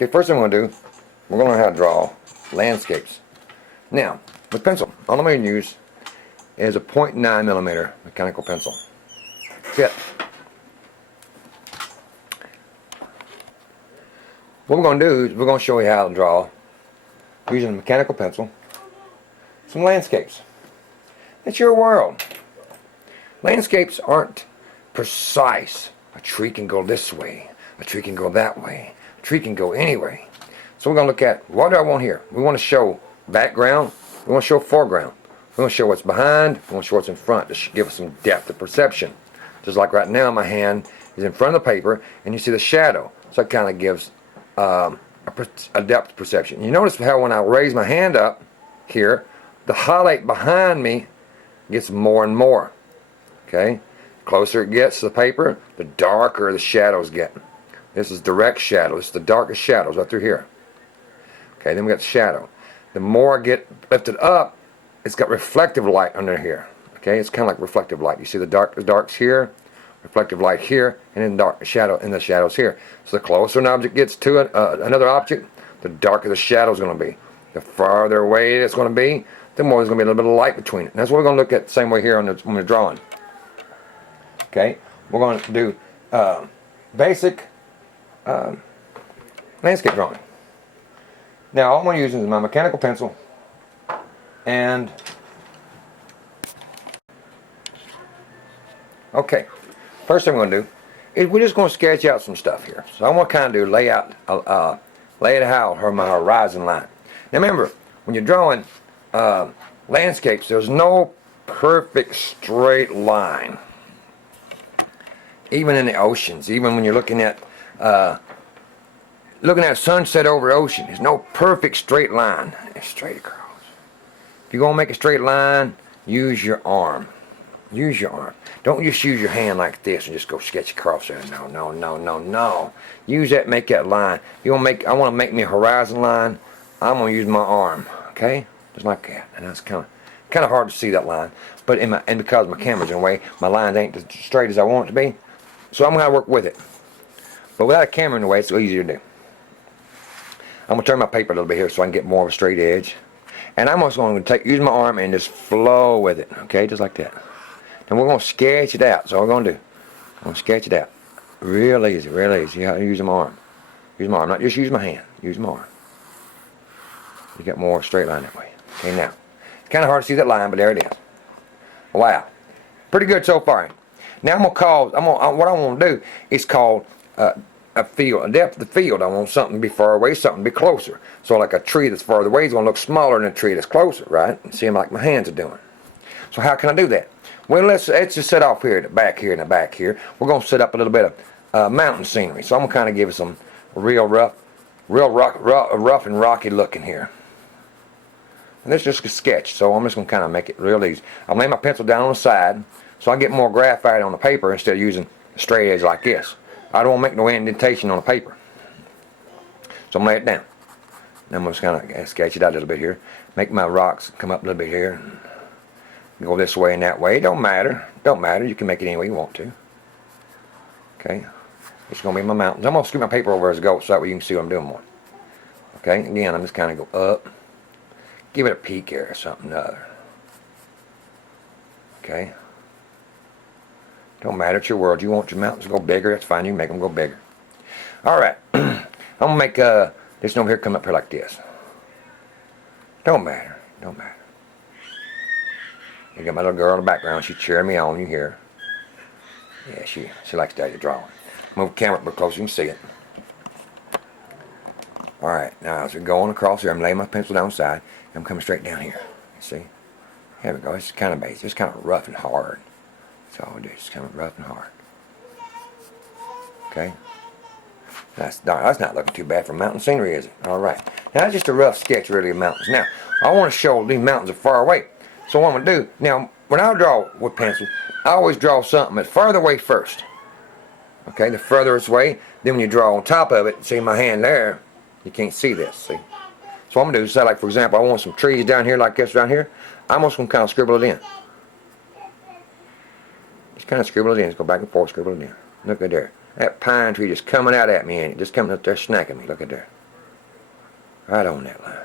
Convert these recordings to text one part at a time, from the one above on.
Okay, first thing we're going to do, we're going to learn how to draw landscapes. Now, with pencil, all I'm going to use is a 0.9 millimeter mechanical pencil. That's it. What we're going to do is we're going to show you how to draw, using a mechanical pencil, some landscapes. It's your world. Landscapes aren't precise. A tree can go this way, a tree can go that way, a tree can go any way. So we're going to look at, what do I want here? We want to show background, we want to show foreground, we want to show what's behind, we want to show what's in front to give us some depth of perception. Just like right now my hand is in front of the paper and you see the shadow. So it kind of gives a depth perception. You notice how when I raise my hand up here, the highlight behind me gets more and more. Okay? Closer it gets to the paper, the darker the shadows get. This is direct shadow. This is the darkest shadows right through here. Okay, then we got the shadow. The more I get lifted up, it's got reflective light under here. Okay, it's kind of like reflective light. You see the darks here, reflective light here, and then dark shadow in the shadows here. So the closer an object gets to another object, the darker the shadow is going to be. The farther away it's going to be, the more there's going to be a little bit of light between it. And that's what we're going to look at the same way here on the drawing. Okay, we're going to do basic landscape drawing. Now all I'm going to use is my mechanical pencil and okay, first thing we're going to do is we're just going to sketch out some stuff here. So I'm going to kind of do lay it out my horizon line. Now remember, when you're drawing landscapes, there's no perfect straight line. Even in the oceans, even when you're looking at sunset over the ocean, there's no perfect straight line. It's straight across. If you're going to make a straight line, use your arm. Use your arm. Don't just use your hand like this and just go sketch across there. No, no, no, no, no. Use that, make that line. I want to make me a horizon line. I'm going to use my arm. Okay? Just like that. And that's kind of hard to see that line. But because my camera's in the way, my lines ain't as straight as I want it to be. So I'm going to work with it. But without a camera in the way, it's easier to do. I'm going to turn my paper a little bit here so I can get more of a straight edge. And I'm also going to use my arm and just flow with it. Okay, just like that. And we're going to sketch it out. So what we're going to do, I'm going to sketch it out. Real easy, real easy. You use my arm. Use my arm, not just use my hand. Use my arm. You get more straight line that way. Okay, now. It's kind of hard to see that line, but there it is. Wow. Pretty good so far. Now what I want to do is call a field, a depth of the field. I want something to be far away, something to be closer. So like a tree that's farther away is going to look smaller than a tree that's closer, right? And see like my hands are doing. So how can I do that? Well, let's just set off here, in the back here, and the back here. We're going to set up a little bit of mountain scenery. So I'm going to kind of give it some real rough and rocky looking here. And this is just a sketch, so I'm just going to kind of make it real easy. I'll lay my pencil down on the side so I get more graphite on the paper instead of using a straight edge like this. I don't want to make no indentation on the paper. So I'm going to lay it down. Now I'm just kind of sketch it out a little bit here. Make my rocks come up a little bit here. Go this way and that way. It don't matter. Don't matter. You can make it any way you want to. Okay. It's going to be my mountains. I'm going to scoot my paper over as I go so that way you can see what I'm doing more. Okay. Again, I'm just kind of go up. Give it a peak here or something or other. Okay. Don't matter. It's your world. You want your mountains to go bigger, that's fine. You can make them go bigger. Alright. I'm going to make this over here come up here like this. Don't matter. Don't matter. You got my little girl in the background. She's cheering me on. You hear her. Yeah, she likes to do the drawing. Move the camera up a bit closer. You can see it. Alright. Now as we're going across here, I'm laying my pencil down the side. I'm coming straight down here. You see? Here we go. It's kind of basic. It's kind of rough and hard. That's all it is. It's kind of rough and hard. Okay? That's not looking too bad for mountain scenery, is it? Alright. Now that's just a rough sketch really of mountains. Now, I want to show these mountains are far away. So what I'm going to do, now when I draw with pencil, I always draw something that's farther away first. Okay, the further it's away, then when you draw on top of it, see my hand there, you can't see this, see? So what I'm going to do is say, like for example, I want some trees down here like this down here. I'm just going to kind of scribble it in. Just kind of scribble it in. Just go back and forth, scribble it in. Look at there. That pine tree just coming out at me, and it just coming up there snacking me. Look at there. Right on that line.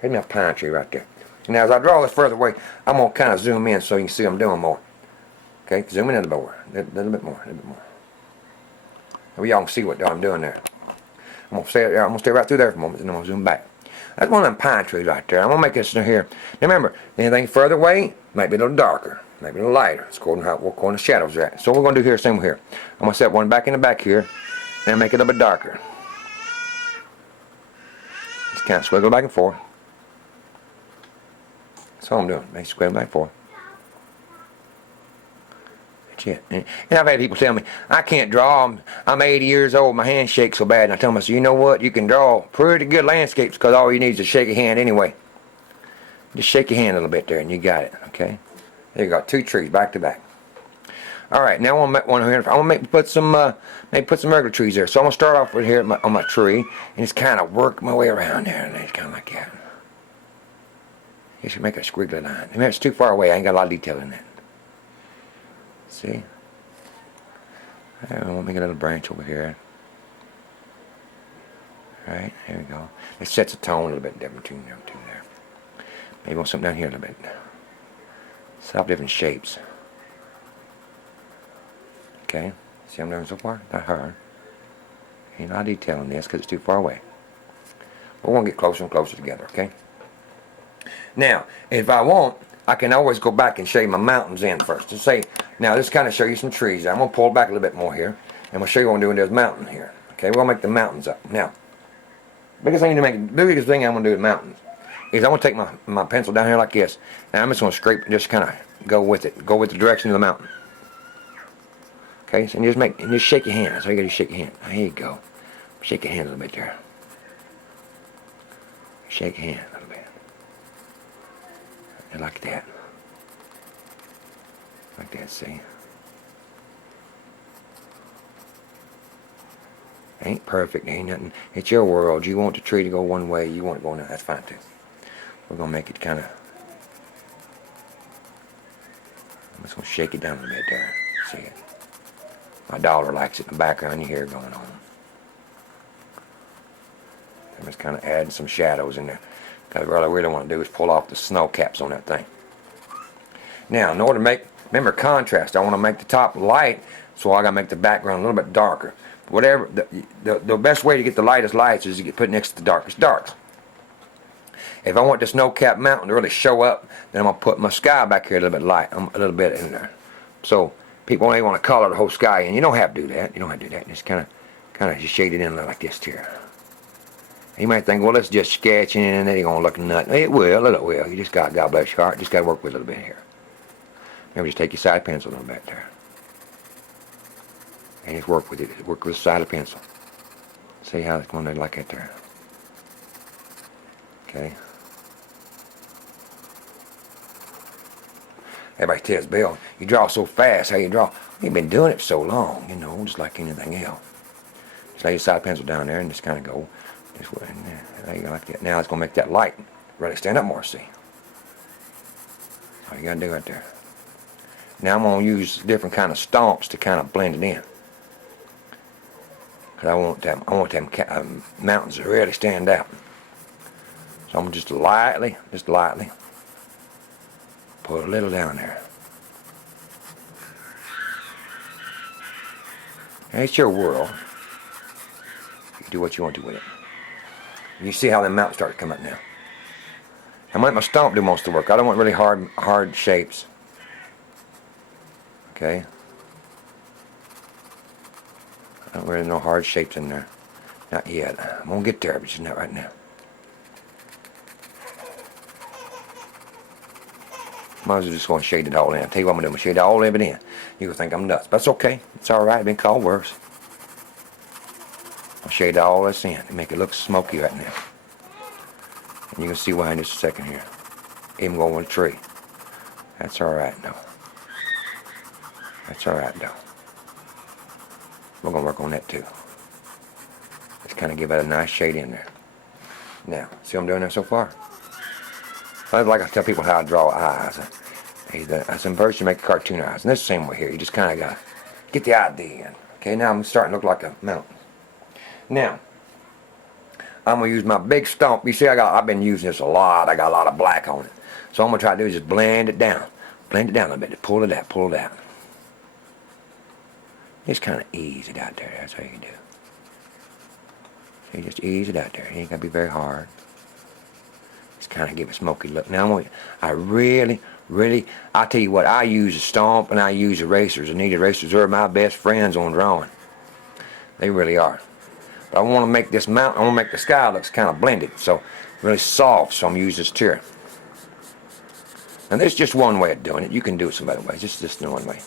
Here's my pine tree right there. Now as I draw this further away, I'm going to kind of zoom in so you can see what I'm doing more. Okay, zoom in a little more. A little bit more. A little bit more. So y'all can see what I'm doing there. I'm going to stay right through there for a moment, and then I'm going to zoom back. That's one of them pine trees right there. I'm going to make this here. Now remember, anything further away might be a little darker, maybe a little lighter. It's according to what corner the shadows are at. So what we're going to do here, same here. I'm going to set one back in the back here, and make it a little bit darker. Just kind of squiggle back and forth. That's all I'm doing. Make it squiggle back and forth. That's it. And I've had people tell me, I can't draw. I'm 80 years old. My hands shake so bad. And I tell them, I say, you know what? You can draw pretty good landscapes because all you need is a shaky hand anyway. Just shake your hand a little bit there and you got it. Okay? There you go. 2 trees back to back. All right. Now I'm gonna put some regular trees there. So I'm gonna start off with here on my tree and just kind of work my way around there and it's kind of like that. You should make a squiggly line. I mean, it's too far away. I ain't got a lot of detail in that. See? I'll make a little branch over here. Alright, there we go. It sets a tone a little bit different between them two there. Maybe want something down here a little bit. Set up different shapes. Okay, see what I'm doing so far? Not hard. Ain't a lot of detail in this because it's too far away. But we're going to get closer and closer together, okay? Now, if I want, I can always go back and show you my mountains in first. Just say, now this kind of show you some trees. I'm going to pull back a little bit more here. And we'll show you what I'm doing to this mountain here. Okay, we're going to make the mountains up. Now, biggest thing I'm going to do with mountains is I'm going to take my pencil down here like this. And I'm just going to scrape and just kind of go with it. Go with the direction of the mountain. Okay, so just shake your hand. That's how you got to shake your hand. There you go. Shake your hand a little bit there. Shake your hand a little bit. And like that. Like that, see? Ain't perfect, ain't nothing. It's your world. You want the tree to go one way, you want it going another. That's fine too. We're going to make it kind of... I'm just going to shake it down a little bit there. See it? My daughter likes it in the background. You hear it going on. I'm just kind of adding some shadows in there. Because what I really want to do is pull off the snow caps on that thing. Now, in order to make, remember contrast, I want to make the top light, so I got to make the background a little bit darker. Whatever, the best way to get the lightest lights is to get put next to the darkest darks. If I want the snow-capped mountain to really show up, then I'm going to put my sky back here a little bit light, a little bit in there. So people only want to color the whole sky in. You don't have to do that. You don't have to do that. Just kind of just shade it in like this here. You might think, well, it's just sketching and it ain't going to look nothing. It will. You just got, God bless your heart, just got to work with it a little bit here. Maybe just take your side pencil a little bit there. And just work with it. Work with the side of the pencil. See how it's going to like it there. Okay. Everybody tells Bill, you draw so fast. How you draw? You've been doing it so long, you know, just like anything else. Just lay your side pencil down there and just kind of go this way. There you go, like that. Now it's going to make that light really stand up more, see? That's all you got to do right there. Now I'm going to use different kind of stomps to kind of blend it in. Because I want them mountains to really stand out. So I'm just lightly, put a little down there. And it's your world. You do what you want to with it. You see how the mountains start to come up now. I'm letting my stomp do most of the work. I don't want really hard shapes. Okay. I don't really know hard shapes in there. Not yet. I'm going to get there, but just not right now. Might as well just go and shade it all in. I'll tell you what I'm going to do. I'm going to shade all of it in. You'll think I'm nuts. But that's okay. It's alright. I've been called worse. I'll shade all this in and make it look smoky right now. And you can see why in just a second here. Even going with a tree. That's alright though. That's alright though. We're going to work on that too. Just kind of give it a nice shade in there. Now, see what I'm doing there so far? I like to tell people how I draw eyes. Some person make cartoon eyes. And this same way here. You just kind of got to get the idea in. Okay, now I'm starting to look like a mountain. Now, I'm going to use my big stomp. You see, I've been using this a lot. I got a lot of black on it. So I'm going to try to do is just blend it down. Blend it down a little bit. Pull it out, pull it out. Just kind of ease it out there. That's how you can do. So you just ease it out there. It ain't got to be very hard. Just kind of give it a smoky look. Now I'll tell you what, I use a stomp and I use erasers. And these erasers are my best friends on drawing. They really are. But I want to make this mountain, I want to make the sky looks kind of blended. So really soft, so I'm using this tier. And there's just one way of doing it. You can do it some other ways. Just one way.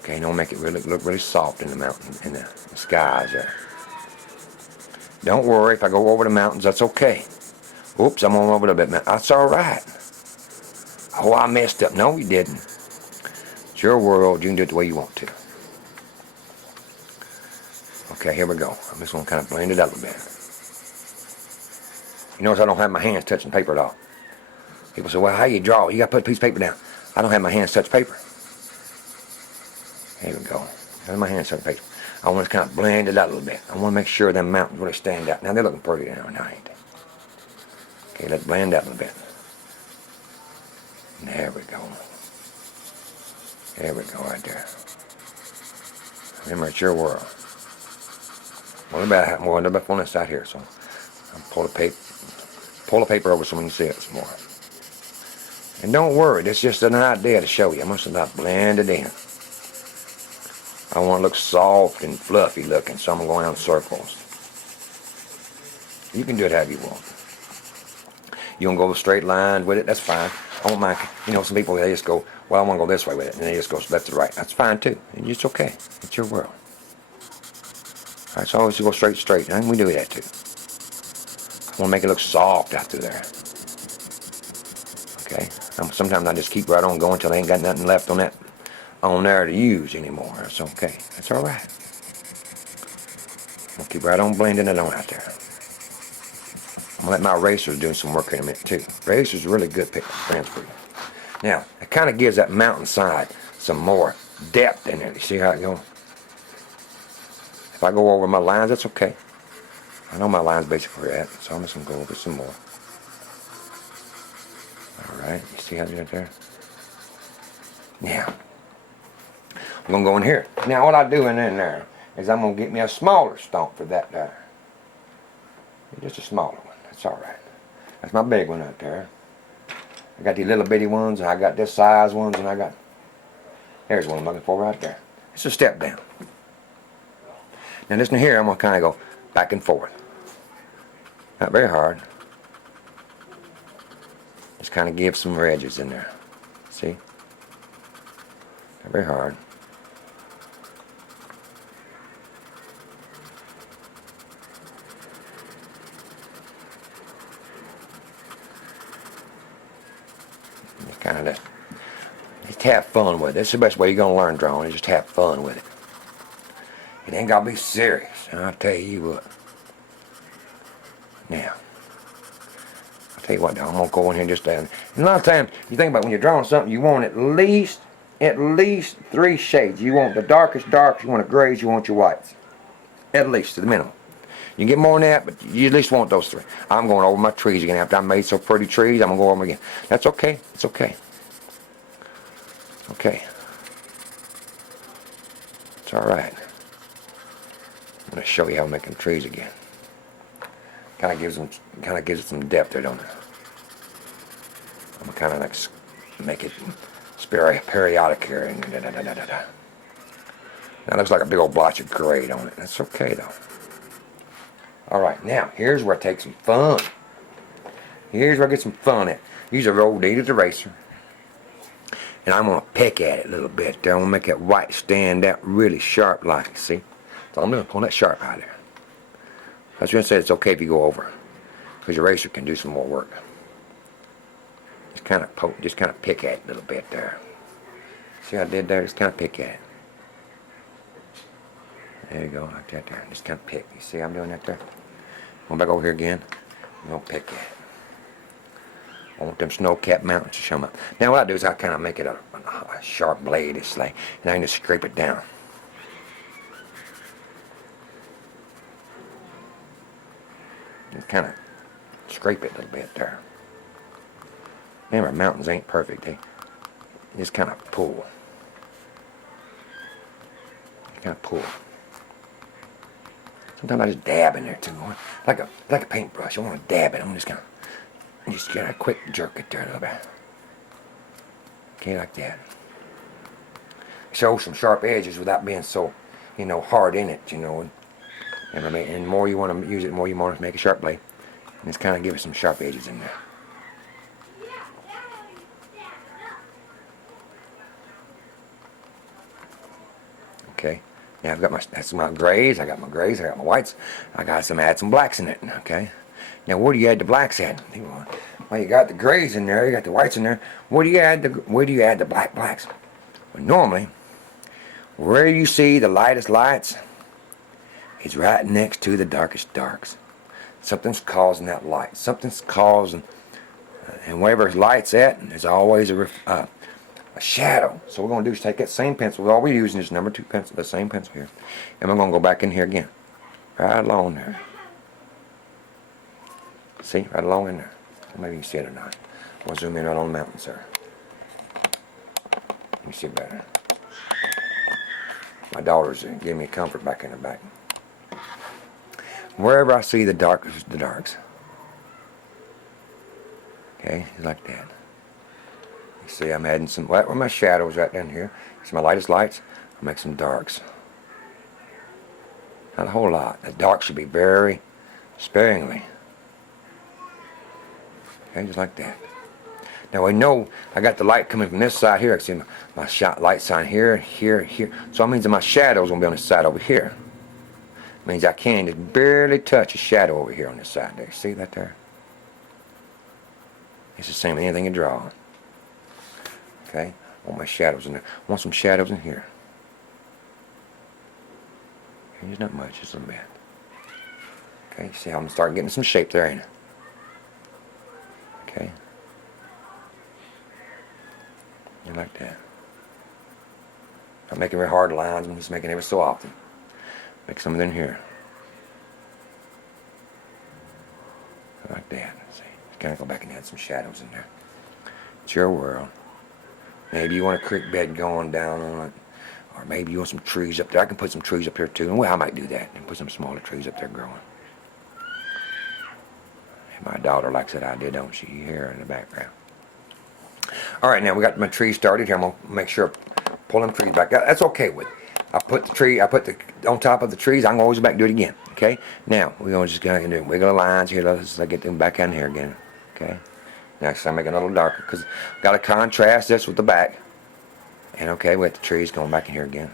Okay, don't make it really look really soft in the mountain, in the skies there. Don't worry if I go over the mountains, that's okay. Oops, I'm on over a little bit. That's all right. Oh, I messed up. No, you didn't. It's your world. You can do it the way you want to. Okay, here we go. I'm just going to kind of blend it up a bit. You notice I don't have my hands touching paper at all. People say, well, how you draw? You got to put a piece of paper down. I don't have my hands touch paper. There we go. I have my hands touch paper. I want to kind of blend it out a little bit. I want to make sure them mountains really stand out. Now, they're looking pretty now, ain't they? Okay, let's blend out a little bit. There we go. There we go, right there. Remember, it's your world. What about on this side here? So, I'll pull the paper over so we can see it some more. And don't worry, it's just an idea to show you. I must not blend it in. I want it to look soft and fluffy looking, so I'm going to go around circles. You can do it however you want. You want to go straight lines with it, that's fine. I don't mind. You know, some people, they just go, well, I want to go this way with it, and they just go left to right. That's fine, too. It's okay. It's your world. All right, so always go straight, and we do that, too. I want to make it look soft out through there. Okay? Sometimes I just keep right on going until I ain't got nothing left on there to use anymore. That's okay. That's all right. I'll keep right on blending it on out there. I'm going to let my erasers do some work in a minute, too. Erasers are really good friends for you. Now, it kind of gives that mountainside some more depth in there. You see how it goes? If I go over my lines, that's okay. I know my line's basically at, so I'm just going to go over some more. Alright, you see how it's right there? Yeah. I'm going to go in here. Now, what I do in there is I'm going to get me a smaller stomp for that there. Just a smaller one. That's alright. That's my big one out there. I got these little bitty ones, and I got this size ones, and I got... There's one I'm looking for right there. It's a step down. Now listen here, I'm going to kind of go back and forth. Not very hard. Just kind of give some edges in there. See? Not very hard. Just kind of just have fun with it. That's the best way you're going to learn drawing, is just have fun with it. It ain't got to be serious. I'll tell you what. Now, I'll tell you what, I'm going to go in here and just down. And a lot of times, you think about when you're drawing something, you want at least 3 shades. You want the darkest darks, you want the grays, you want your whites. At least, to the minimum. You can get more than that, but you at least want those 3. I'm going over my trees again. After I made so pretty trees, I'm going to go over them again. That's okay. It's okay. Okay. It's alright. I'm going to show you how I'm making trees again. Kind of gives it some depth there, don't it? I'm going to kind of like make it periodic here. And That looks like a big old blotch of gray, don't it? That's okay, though. Alright, now, here's where I take some fun. Here's where I get some fun at. Use a roll dated eraser. And I'm going to pick at it a little bit there. I'm going to make that white stand out really sharp like, see? So I'm going to pull that sharp out there. I was going to say it's okay if you go over, because your eraser can do some more work. Just kind of pick at it a little bit there. See what I did there? Just kind of pick at it. There you go, like that there. Just kind of pick. You see how I'm doing that there? Going back over here again. I'm going to pick at it. I want them snow-capped mountains to show up. Now what I do is I kind of make it a sharp blade, it's like, and I can just scrape it down. and kind of scrape it a little bit there. Remember, mountains ain't perfect. They just kind of pull. Kind of pull. Sometimes I just dab in there too, like a paintbrush. I want to dab it. I'm just gonna get a quick jerk it there a little bit. Okay, like that. Show some sharp edges without being so, hard in it. And the more you want to use it, the more you want to make a sharp blade. And just kind of give it some sharp edges in there. Okay. Now I've got that's my grays. I got my grays. I got my whites. I got add some blacks in it. Okay. Now where do you add the blacks at? Well, you got the grays in there. You got the whites in there. Where do you add the blacks? Well, normally, where you see the lightest lights is right next to the darkest darks. Something's causing that light. Something's causing, and wherever light's at, there's always a shadow. So what we're going to do is take that same pencil. All we're using is number 2 pencil, the same pencil here. And we're going to go back in here again. Right along there. See? Right along in there. Maybe you can see it or not. We'll zoom in right on the mountains there. You see better. My daughter's giving me comfort back in the back. Wherever I see the darks. Okay? Like that. See, I'm adding some where my shadows right down here. See my lightest lights. I'll make some darks. Not a whole lot. The dark should be very sparingly. Okay, just like that. Now I know I got the light coming from this side here. I see my light sign here, here, here. So that means that my shadow's gonna be on this side over here. It means I can just barely touch a shadow over here on this side there. See that there? It's the same with anything you draw. Okay, I want my shadows in there. I want some shadows in here. Okay, there's not much, just a little bit. Okay, see how I'm starting getting some shape there, ain't it? Okay. You like that. Not making very hard lines, I'm just making it every so often. Make some in here. Like that. See, kind of go back and add some shadows in there. It's your world. Maybe you want a creek bed going down on it. Or maybe you want some trees up there. I can put some trees up there too. Well, I might do that and put some smaller trees up there growing. And my daughter likes that idea, don't she? You hear her in the background. Alright, now we got my trees started here. I'm going to make sure I pull them trees back. That's okay with it. I put the on top of the trees. I'm going to always go back and do it again. Okay? Now, we're going to just go ahead and do wiggle the lines here. Let's get them back in here again. Okay? Next, I'm making it a little darker because I've got to contrast this with the back. And okay, with the trees going back in here again.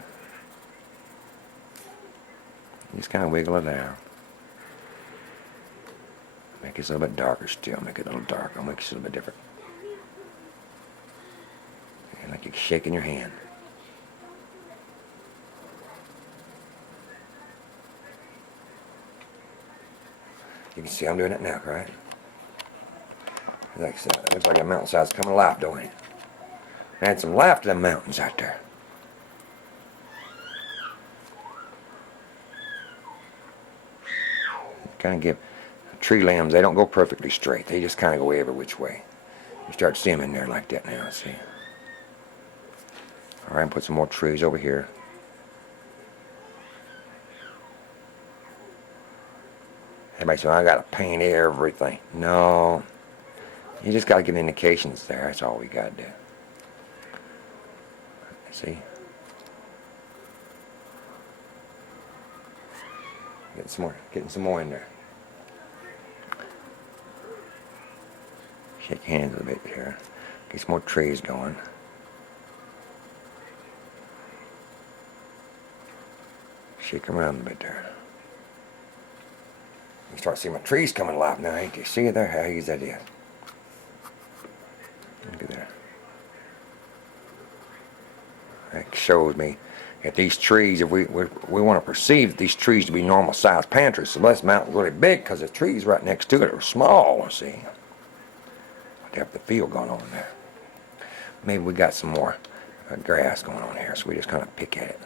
Just kind of wiggle it out. Make it a little bit darker still. Make it a little darker. I'll make it a little bit different. And like you're shaking your hand. You can see I'm doing it now, right? Like I said, it looks like a mountainside's coming alive, don't it? Add some life to them mountains out there. Kind of give tree limbs, they don't go perfectly straight. They just kind of go every which way. You start seeing them in there like that now, see? Alright, put some more trees over here. Everybody says, I gotta paint everything. No. You just gotta give indications there. That's all we gotta do. See? Getting some more in there. Shake hands a little bit here. Get some more trees going. Shake them around a bit there. You start seeing my trees coming alive now, ain't you? See it there? How easy that is. Look at that. That shows me if these trees, if we want to perceive these trees to be normal sized pine trees, so this mountain's really big because the trees right next to it are small, see. They have the field going on there. Maybe we got some more grass going on here, so we just kind of pick at it.